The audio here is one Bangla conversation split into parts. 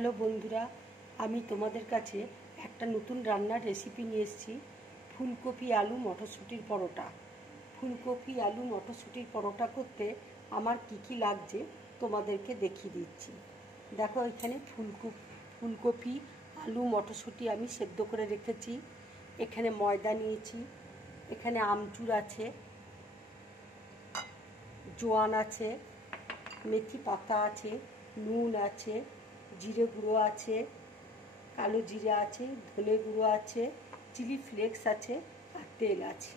হ্যালো বন্ধুরা, আমি তোমাদের কাছে একটা নতুন রান্নার রেসিপি নিয়ে এসেছি। ফুলকপি আলু মটরশুঁটির পরোটা। ফুলকপি আলু মটরশুঁটির পরোটা করতে আমার কি লাগছে তোমাদেরকে দেখিয়ে দিচ্ছি। দেখো, এখানে ফুলকপি আলু মটরশুঁটি আমি সেদ্ধ করে রেখেছি। এখানে ময়দা নিয়েছি, এখানে আমচুর আছে, জোয়ান আছে, মেথি পাতা আছে, নুন আছে, জিরে গুঁড়ো আছে, কালো জিরে আছে, ধনে গুঁড়ো আছে, চিলি ফ্লেক্স আছে, আর তেল আছে।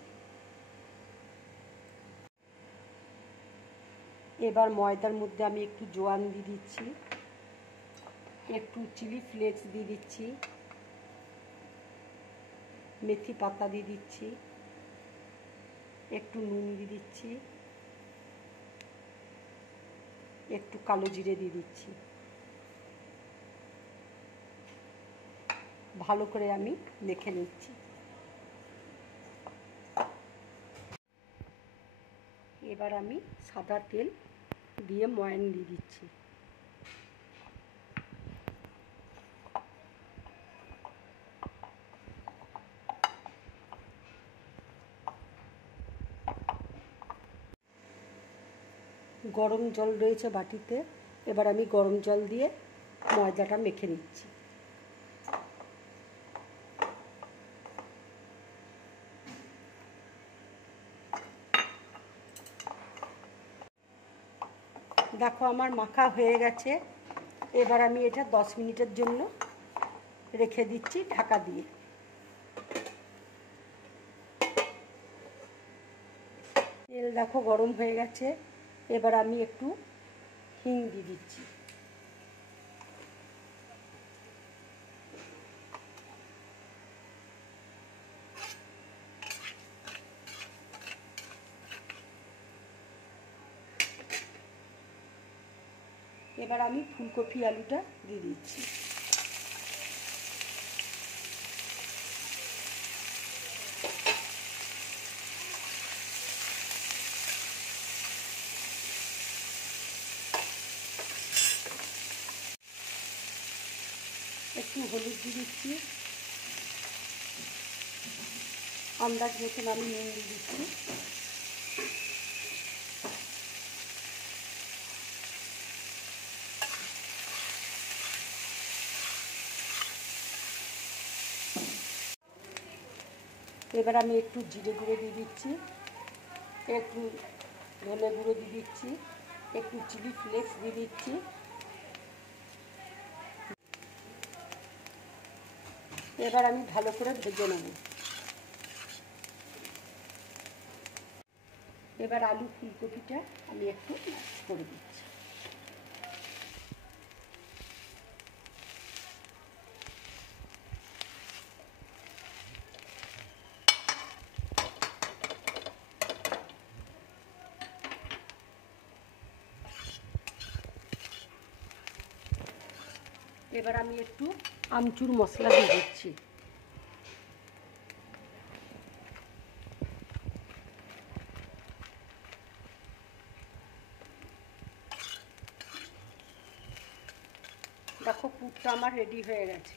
এবার ময়দার মধ্যে আমি একটু জোয়ান দিয়ে দিচ্ছি, একটু চিলি ফ্লেক্স দিয়ে দিচ্ছি, মেথি পাতা দিয়ে দিচ্ছি, একটু নুন দিয়ে দিচ্ছি, একটু কালো জিরে দিয়ে দিচ্ছি। ভালো করে আমি মেখে নিচ্ছি। এবার আমি সাদা তেল দিয়ে ময়ান দিয়ে দিচ্ছি। গরম জল রয়েছে বাটিতে, এবার আমি গরম জল দিয়ে ময়দাটা মেখে নিচ্ছি। দেখো, আমার মাখা হয়ে গেছে। এবার আমি এটা 10 মিনিটের জন্য রেখে দিচ্ছি ঢাকা দিয়ে। তেল দেখো গরম হয়ে গেছে। এবার আমি একটু হিং দিয়ে দিচ্ছি। এবার আমি ফুলকপি আলুটা দিয়ে দিচ্ছি। একটু হলুদ দিয়ে দিচ্ছি, আন্দাজ মতন আমি নুন দিয়ে দিচ্ছি। এবার আমি একটু জিরে গুঁড়ো দিয়ে দিচ্ছি, একটু ধনে গুঁড়ো দিয়ে দিচ্ছি, একটু চিলি ফ্লেক্স দিয়ে দিচ্ছি। এবার আমি ভালো করে ভেজে নেব। এবার আলু ফুলকপিটা আমি একটু ম্যাশ করে দিচ্ছি। এবার আমি একটু আমচুর মশলা দিয়ে দিচ্ছি। দেখো, পুরটা আমার রেডি হয়ে গেছে।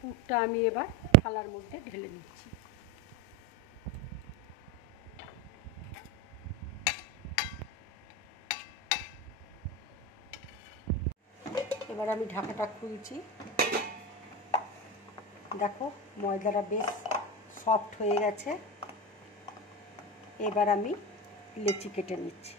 পুরটা আমি এবার থালার মধ্যে ঢেলে নিচ্ছি। এবার আমি ঢাকাটা খুলছি। দেখো, ময়দাটা বেশ সফট হয়ে গেছে। এবার আমি লেচি কেটে নিচ্ছি।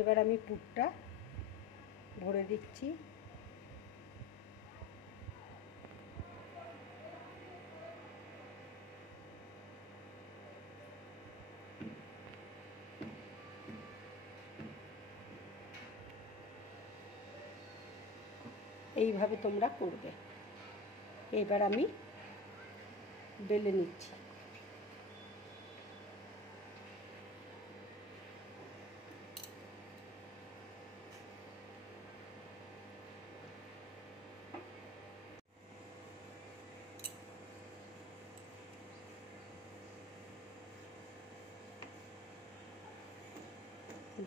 এবার আমি পুরটা ভরে দিচ্ছি। এইভাবে তোমরা করবে। এবার আমি বেলে নিচ্ছি।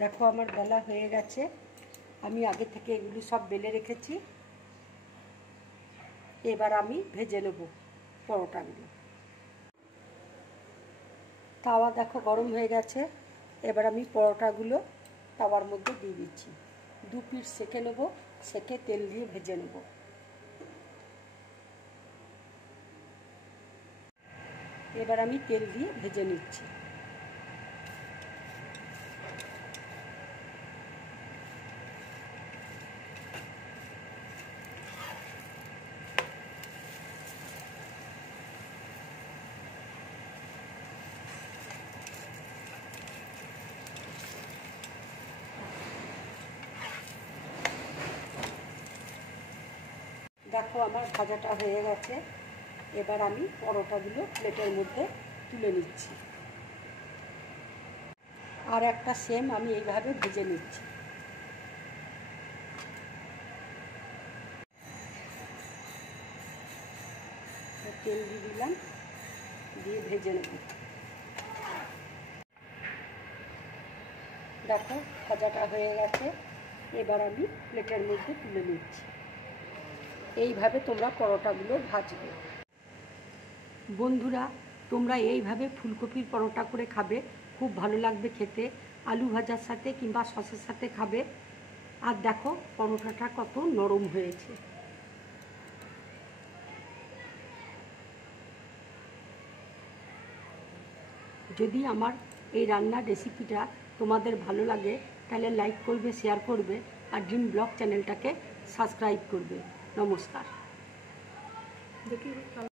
দেখো আমার বেলা হয়ে গেছে। আমি আগে থেকে এগুলি সব বেলে রেখেছি। এবার আমি ভেজে নেব পরোটাগুলো। তাওয়া দেখো গরম হয়ে গেছে। এবার আমি পরোটাগুলো তাওয়ার মধ্যে দিয়ে দিচ্ছি। 2 পিস সেঁকে নেব, সেঁকে তেল দিয়ে ভেজে নেব। এবার আমি তেল দিয়ে ভেজে নিচ্ছি। দেখো আমার ভাজাটা হয়ে গেছে। এবার আমি পরোটাগুলো প্লেটের মধ্যে তুলে নিচ্ছি। আর একটা সেম আমি এইভাবে ভেজে নিচ্ছি। তেল দিয়ে দিলাম, দিয়ে ভেজে নেব। দেখো ভাজাটা হয়ে গেছে। এবার আমি প্লেটের মধ্যে তুলে নিচ্ছি। এইভাবে তোমরা পরোটাগুলো ভাজবে। বন্ধুরা, তোমরা এইভাবে ফুলকপির পরোটা করে খাবে, খুব ভালো লাগবে খেতে। আলু ভাজার সাথে কিংবা সসের সাথে খাবে। আর দেখো পরোটাটা কত নরম হয়েছে। যদি আমার এই রান্নার রেসিপিটা তোমাদের ভালো লাগে তাহলে লাইক করবে, শেয়ার করবে আর ড্রিম ব্লগ চ্যানেলটাকে সাবস্ক্রাইব করবে। নমস্কার।